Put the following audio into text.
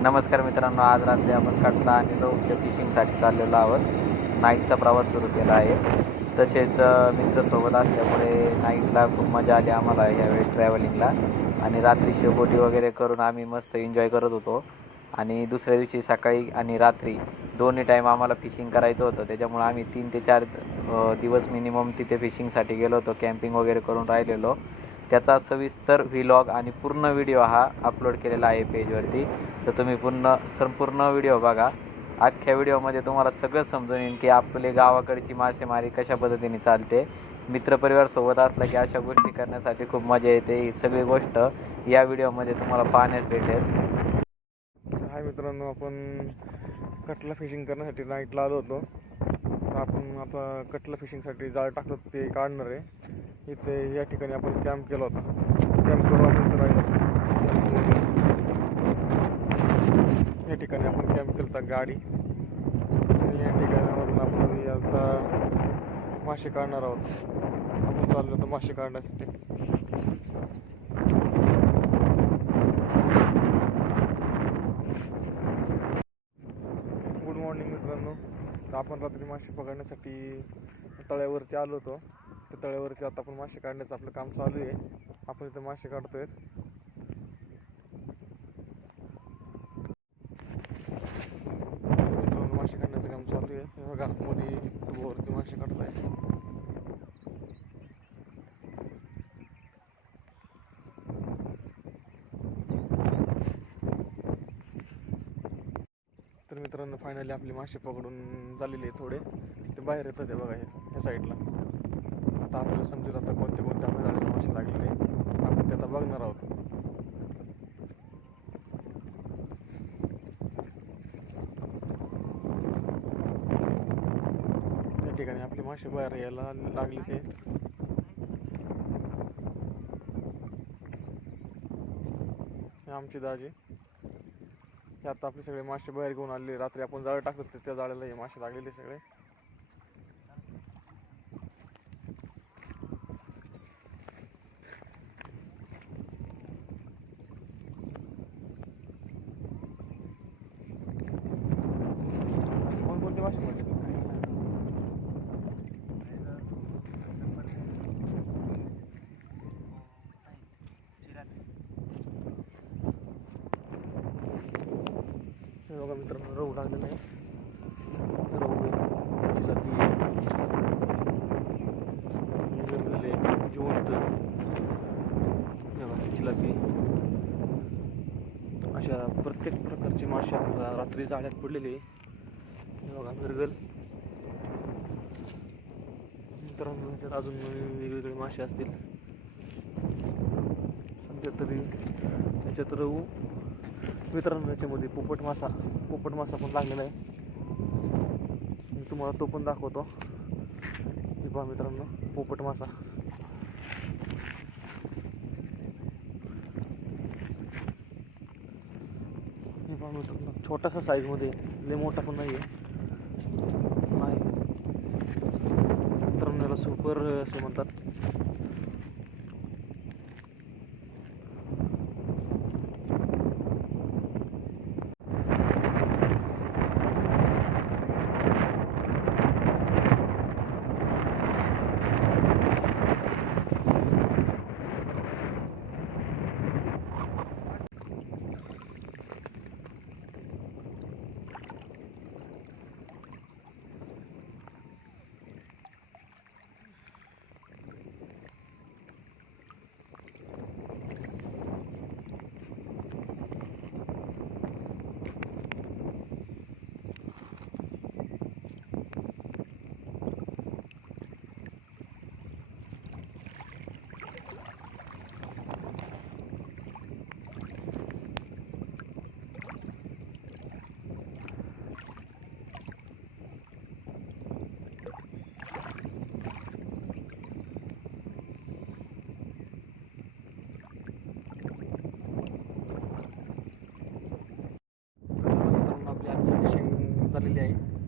नमस्कार मित्रांनो आज रात्री आपण कटला आणि रौद्र फिशिंगसाठी चाललेलो आहोत. नाईटचा प्रवास सुरू केला आहे. तसेच मित्रसोबत असल्यामुळे नाईटला खूप मजा आली आम्हाला यावेळेस ट्रॅव्हलिंगला आणि रात्री शेबोटी वगैरे करून आम्ही मस्त एन्जॉय करत होतो. आणि दुसऱ्या दिवशी सकाळी आणि रात्री दोन्ही टाईम आम्हाला फिशिंग करायचं होतं. त्याच्यामुळे आम्ही तीन ते चार दिवस मिनिमम तिथे फिशिंगसाठी गेलो होतो. कॅम्पिंग वगैरे करून राहिलेलो. त्याचा सविस्तर व्हिलॉग आणि पूर्ण व्हिडिओ हा अपलोड केलेला आहे पेजवरती तर तुम्ही पूर्ण संपूर्ण व्हिडिओ बघा. अख्ख्या व्हिडिओमध्ये तुम्हाला सगळं समजून येईल की आपले गावाकडची मासेमारी कशा पद्धतीने चालते. मित्रपरिवारसोबत असलं असला की अशा गोष्टी करण्यासाठी खूप मजा येते. ही सगळी गोष्ट या व्हिडिओमध्ये तुम्हाला पाहण्यास भेटेल. हाय मित्रांनो आपण कटला फिशिंग करण्यासाठी नाईटला आलो होतो. तर आपण आता कटला फिशिंगसाठी जाळ टाकलं ते काढणार आहे. इथे या ठिकाणी आपण कॅम्प केला होता. कॅम्प करून आपण इथं राहिलो या ठिकाणी आपण कॅम्प केला होता गाडी. आणि या ठिकाणावरून आपण आता मासे काढणार आहोत. आपण चाललो होतो मासे काढण्यासाठी. गुड मॉर्निंग मित्रांनो. आपण रात्री मासे पकडण्यासाठी तळ्यावरती आलो होतो. त्या तळ्यावरती आता आपण मासे काढण्याचं आपलं काम चालू आहे. आपण इथं मासे काढतोय. मासे काढण्याचं काम चालू आहे. बघा मध्ये वरती मासे काढताय तर मित्रांनो फायनली आपले मासे पकडून झालेले आहे थोडे. ते बाहेर येतात ते बघा हे ह्या साईडला आता आपल्याला समजेल आता कोणते कोणते आपल्या झाडाला मासे लागलेले आहेत. आपण ते आता बघणार आहोत. त्या ठिकाणी आपले मासे बाहेर यायला लागले ते. हे आमचे दाजे. हे आता आपले सगळे मासे बाहेर घेऊन आले रात्री आपण जाळं टाकत त्या जाळ्याला हे मासे लागलेले सगळे कोणकोणते मासे म्हणजे हे बघा मित्रांनो रहू लागलेला आहे. रहू आहे, जिलापी आहे, जिवंत. हे बघा, अशा प्रत्येक प्रकारचे मासे आपल्याला रात्री जाळ्यात पडलेले आहे. हे बघा मिरगल मित्रांनो ह्याच्यात अजून वेगवेगळे मासे असतील. सध्या तरी त्याच्यात रहू मित्रांनो याच्यामध्ये पोपट मासा पोपट मासा पण लागलेला आहे. मी तुम्हाला तो पण दाखवतो. हे पहा मित्रांनो पोपट मासा. हे पहा मित्रांनो छोटासा साईजमध्ये लय मोठा पण नाही आहे नाही. मित्रांनो याला सुपर असे म्हणतात. day.